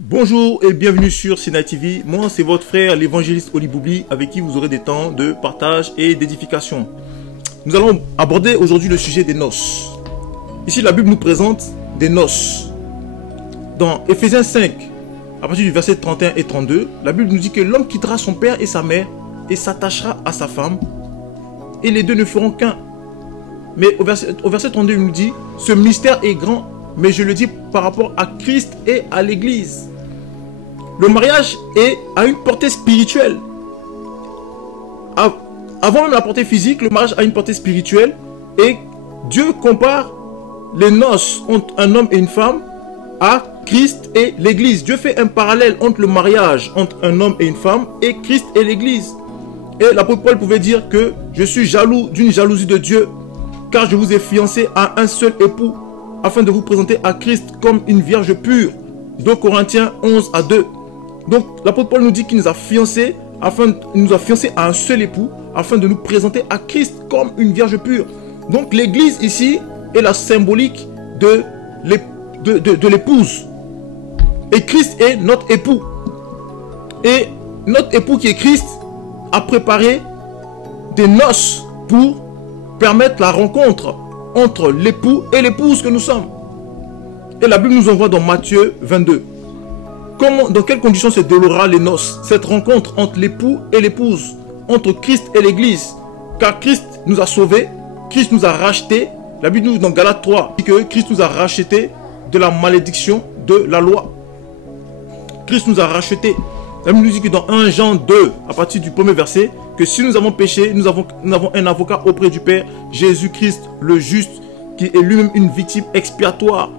Bonjour et bienvenue sur Sina TV. Moi c'est votre frère l'évangéliste Oli Boubli avec qui vous aurez des temps de partage et d'édification. Nous allons aborder aujourd'hui le sujet des noces. Ici la Bible nous présente des noces. Dans Ephésiens 5, à partir du verset 31 et 32, la Bible nous dit que l'homme quittera son père et sa mère et s'attachera à sa femme et les deux ne feront qu'un. Mais au verset 32 il nous dit, ce mystère est grand, mais je le dis par rapport à Christ et à l'Église. Le mariage a une portée spirituelle. Avant même la portée physique, le mariage a une portée spirituelle. Et Dieu compare les noces entre un homme et une femme à Christ et l'Église. Dieu fait un parallèle entre le mariage entre un homme et une femme et Christ et l'Église. Et l'apôtre Paul pouvait dire que je suis jaloux d'une jalousie de Dieu, car je vous ai fiancé à un seul époux, afin de vous présenter à Christ comme une vierge pure. 2 Corinthiens 11 à 2. Donc l'apôtre Paul nous dit qu'il nous a fiancés à un seul époux afin de nous présenter à Christ comme une vierge pure. Donc l'église ici est la symbolique de l'épouse. Et Christ est notre époux. Et notre époux qui est Christ a préparé des noces pour permettre la rencontre entre l'époux et l'épouse que nous sommes. Et la Bible nous envoie dans Matthieu 22. Dans quelles conditions se déroulera les noces? Cette rencontre entre l'époux et l'épouse, entre Christ et l'Église. Car Christ nous a sauvés, Christ nous a rachetés. La Bible nous dit dans Galates 3 que Christ nous a rachetés de la malédiction de la loi. Christ nous a rachetés. La Bible nous dit que dans 1 Jean 2, à partir du premier verset, que si nous avons péché, nous avons un avocat auprès du Père, Jésus-Christ le juste, qui est lui-même une victime expiatoire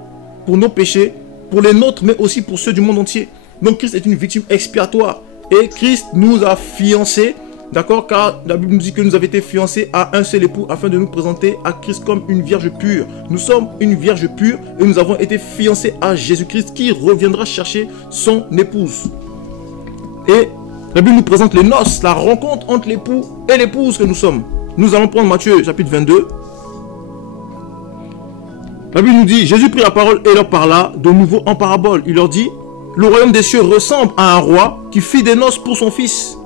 pour nos péchés, pour les nôtres, mais aussi pour ceux du monde entier. Donc Christ est une victime expiatoire. Et Christ nous a fiancés, d'accord, car la Bible nous dit que nous avons été fiancés à un seul époux afin de nous présenter à Christ comme une vierge pure. Nous sommes une vierge pure et nous avons été fiancés à Jésus-Christ qui reviendra chercher son épouse. Et la Bible nous présente les noces, la rencontre entre l'époux et l'épouse que nous sommes. Nous allons prendre Matthieu chapitre 22. La Bible nous dit, Jésus prit la parole et leur parla de nouveau en parabole. Il leur dit, le royaume des cieux ressemble à un roi qui fit des noces pour son fils.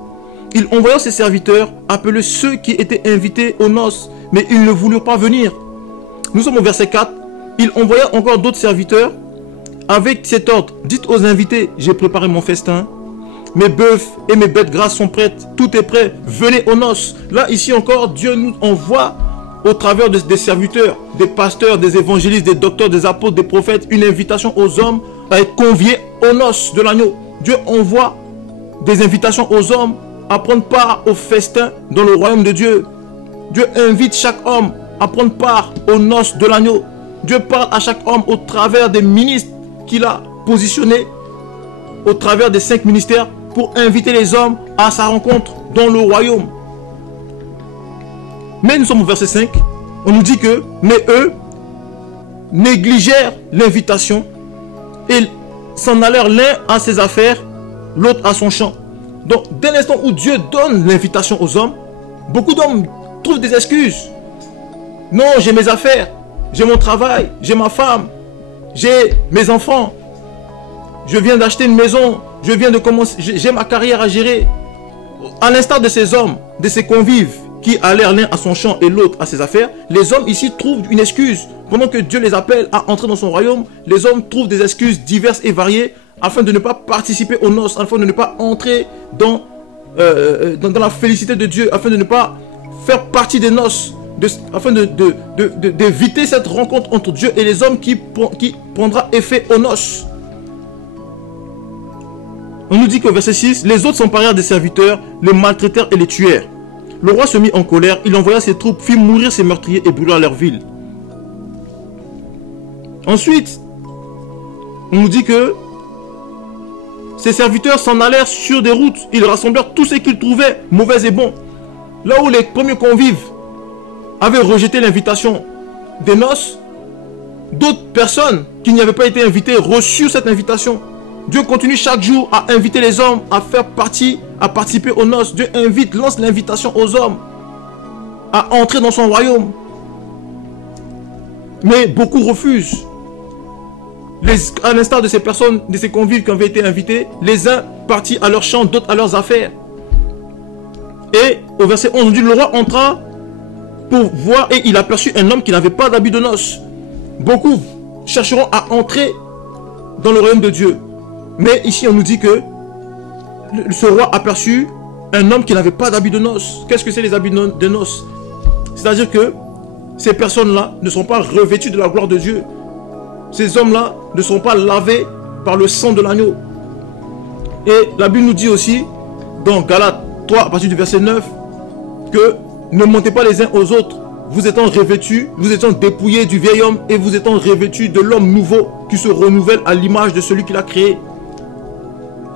Il envoya ses serviteurs appeler ceux qui étaient invités aux noces, mais ils ne voulurent pas venir. Nous sommes au verset 4. Il envoya encore d'autres serviteurs avec cet ordre. Dites aux invités, j'ai préparé mon festin. Mes bœufs et mes bêtes grasses sont prêtes. Tout est prêt. Venez aux noces. Là, ici encore, Dieu nous envoie au travers des serviteurs, des pasteurs, des évangélistes, des docteurs, des apôtres, des prophètes, une invitation aux hommes à être conviés aux noces de l'agneau. Dieu envoie des invitations aux hommes à prendre part au festin dans le royaume de Dieu. Dieu invite chaque homme à prendre part aux noces de l'agneau. Dieu parle à chaque homme au travers des ministres qu'il a positionnés, au travers des 5 ministères, pour inviter les hommes à sa rencontre dans le royaume. Mais nous sommes au verset 5. On nous dit que, mais eux négligèrent l'invitation et s'en allèrent l'un à ses affaires, l'autre à son champ. Donc, dès l'instant où Dieu donne l'invitation aux hommes, beaucoup d'hommes trouvent des excuses. Non, j'ai mes affaires, j'ai mon travail, j'ai ma femme, j'ai mes enfants, je viens d'acheter une maison, je viens de commencer, j'ai ma carrière à gérer. À l'instar de ces hommes, de ces convives qui allèrent l'un à son champ et l'autre à ses affaires, les hommes ici trouvent une excuse. Pendant que Dieu les appelle à entrer dans son royaume, les hommes trouvent des excuses diverses et variées afin de ne pas participer aux noces, afin de ne pas entrer dans la félicité de Dieu, afin de ne pas faire partie des noces, afin d'éviter cette rencontre entre Dieu et les hommes qui prendra effet aux noces. On nous dit qu'au verset 6, les autres s'emparèrent des serviteurs, les maltraitèrent et les tuèrent. Le roi se mit en colère, il envoya ses troupes, fit mourir ses meurtriers et brûla leur ville. Ensuite, on nous dit que ses serviteurs s'en allèrent sur des routes. Ils rassemblèrent tout ce qu'ils trouvaient, mauvais et bon. Là où les premiers convives avaient rejeté l'invitation des noces, d'autres personnes qui n'y avaient pas été invitées reçurent cette invitation. Dieu continue chaque jour à inviter les hommes à faire partie, à participer aux noces. Dieu lance l'invitation aux hommes à entrer dans son royaume. Mais beaucoup refusent. À l'instar de ces personnes, de ces convives qui avaient été invités, les uns partis à leur champ, d'autres à leurs affaires. Et au verset 11, on dit, le roi entra pour voir et il aperçut un homme qui n'avait pas d'habit de noces. Beaucoup chercheront à entrer dans le royaume de Dieu. Mais ici, on nous dit que ce roi aperçut un homme qui n'avait pas d'habit de noces. Qu'est-ce que c'est les habits de noces? C'est-à-dire que ces personnes-là ne sont pas revêtues de la gloire de Dieu. Ces hommes-là ne sont pas lavés par le sang de l'agneau. Et la Bible nous dit aussi, dans Galates 3, à partir du verset 9, que ne montez pas les uns aux autres, vous étant revêtus, vous étant dépouillés du vieil homme et vous étant revêtus de l'homme nouveau qui se renouvelle à l'image de celui qui l'a créé.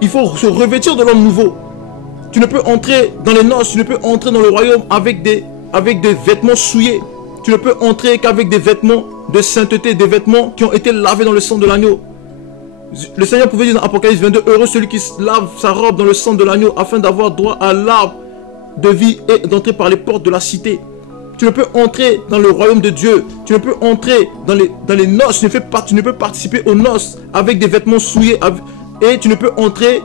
Il faut se revêtir de l'homme nouveau. Tu ne peux entrer dans les noces, tu ne peux entrer dans le royaume avec des vêtements souillés. Tu ne peux entrer qu'avec des vêtements de sainteté, des vêtements qui ont été lavés dans le sang de l'agneau. Le Seigneur pouvait dire dans Apocalypse 22, heureux celui qui lave sa robe dans le sang de l'agneau afin d'avoir droit à l'arbre de vie et d'entrer par les portes de la cité. Tu ne peux entrer dans le royaume de Dieu. Tu ne peux entrer dans les noces. Tu ne peux participer aux noces avec des vêtements souillés. Et tu ne peux entrer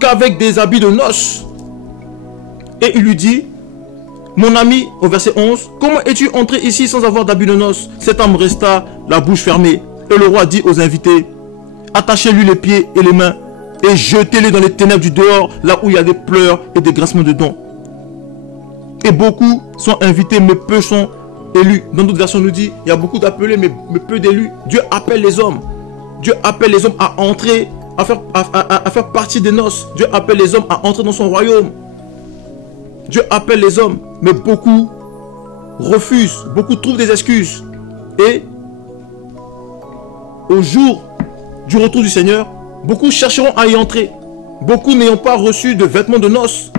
qu'avec des habits de noces. Et il lui dit, mon ami, au verset 11, comment es-tu entré ici sans avoir d'habits de noces? Cet homme resta la bouche fermée. Et le roi dit aux invités, attachez-lui les pieds et les mains et jetez-les dans les ténèbres du dehors, là où il y a des pleurs et des grincements de dents. Et beaucoup sont invités, mais peu sont élus. Dans d'autres versions, on nous dit, il y a beaucoup d'appelés, mais peu d'élus. Dieu appelle les hommes. Dieu appelle les hommes à entrer, à faire partie des noces. Dieu appelle les hommes à entrer dans son royaume. Dieu appelle les hommes, mais beaucoup refusent, beaucoup trouvent des excuses. Et au jour du retour du Seigneur, beaucoup chercheront à y entrer. Beaucoup n'ayant pas reçu de vêtements de noces.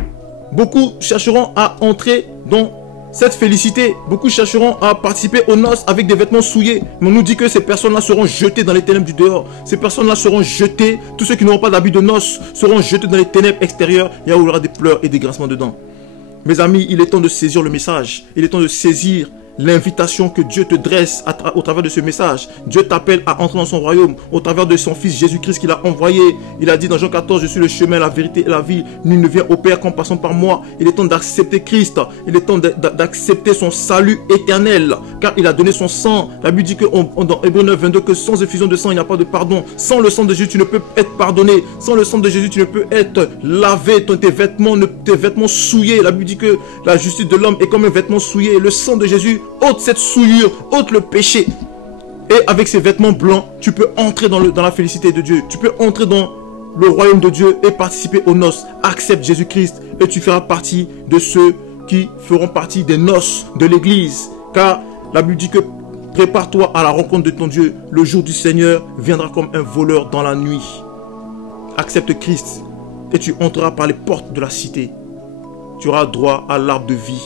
Beaucoup chercheront à entrer dans cette félicité. Beaucoup chercheront à participer aux noces avec des vêtements souillés. Mais on nous dit que ces personnes-là seront jetées dans les ténèbres du dehors. Ces personnes-là seront jetées. Tous ceux qui n'auront pas d'habit de noces seront jetés dans les ténèbres extérieures. Il y aura des pleurs et des grincements de dents. Mes amis, il est temps de saisir le message. Il est temps de saisir l'invitation que Dieu te dresse au travers de ce message. Dieu t'appelle à entrer dans son royaume au travers de son Fils Jésus-Christ qu'il a envoyé. Il a dit dans Jean 14, je suis le chemin, la vérité et la vie. Nul ne vient au Père qu'en passant par moi. Il est temps d'accepter Christ. Il est temps d'accepter son salut éternel. Car il a donné son sang. La Bible dit que dans Hébreux 9, 22, que sans effusion de sang, il n'y a pas de pardon. Sans le sang de Jésus, tu ne peux être pardonné. Sans le sang de Jésus, tu ne peux être lavé. Tes vêtements souillés. La Bible dit que la justice de l'homme est comme un vêtement souillé. Le sang de Jésus ôte cette souillure, ôte le péché. Et avec ces vêtements blancs, tu peux entrer dans la félicité de Dieu. Tu peux entrer dans le royaume de Dieu et participer aux noces. Accepte Jésus-Christ et tu feras partie de ceux qui feront partie des noces de l'église. Car la Bible dit que prépare-toi à la rencontre de ton Dieu. Le jour du Seigneur viendra comme un voleur dans la nuit. Accepte Christ et tu entreras par les portes de la cité. Tu auras droit à l'arbre de vie.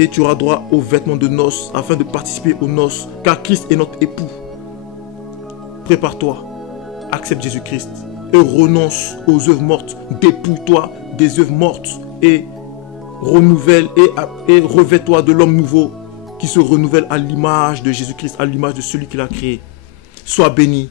Et tu auras droit aux vêtements de noces afin de participer aux noces, car Christ est notre époux. Prépare-toi, accepte Jésus-Christ et renonce aux œuvres mortes. Dépouille-toi des œuvres mortes et renouvelle et revêt-toi de l'homme nouveau qui se renouvelle à l'image de Jésus-Christ, à l'image de celui qui l'a créé. Sois béni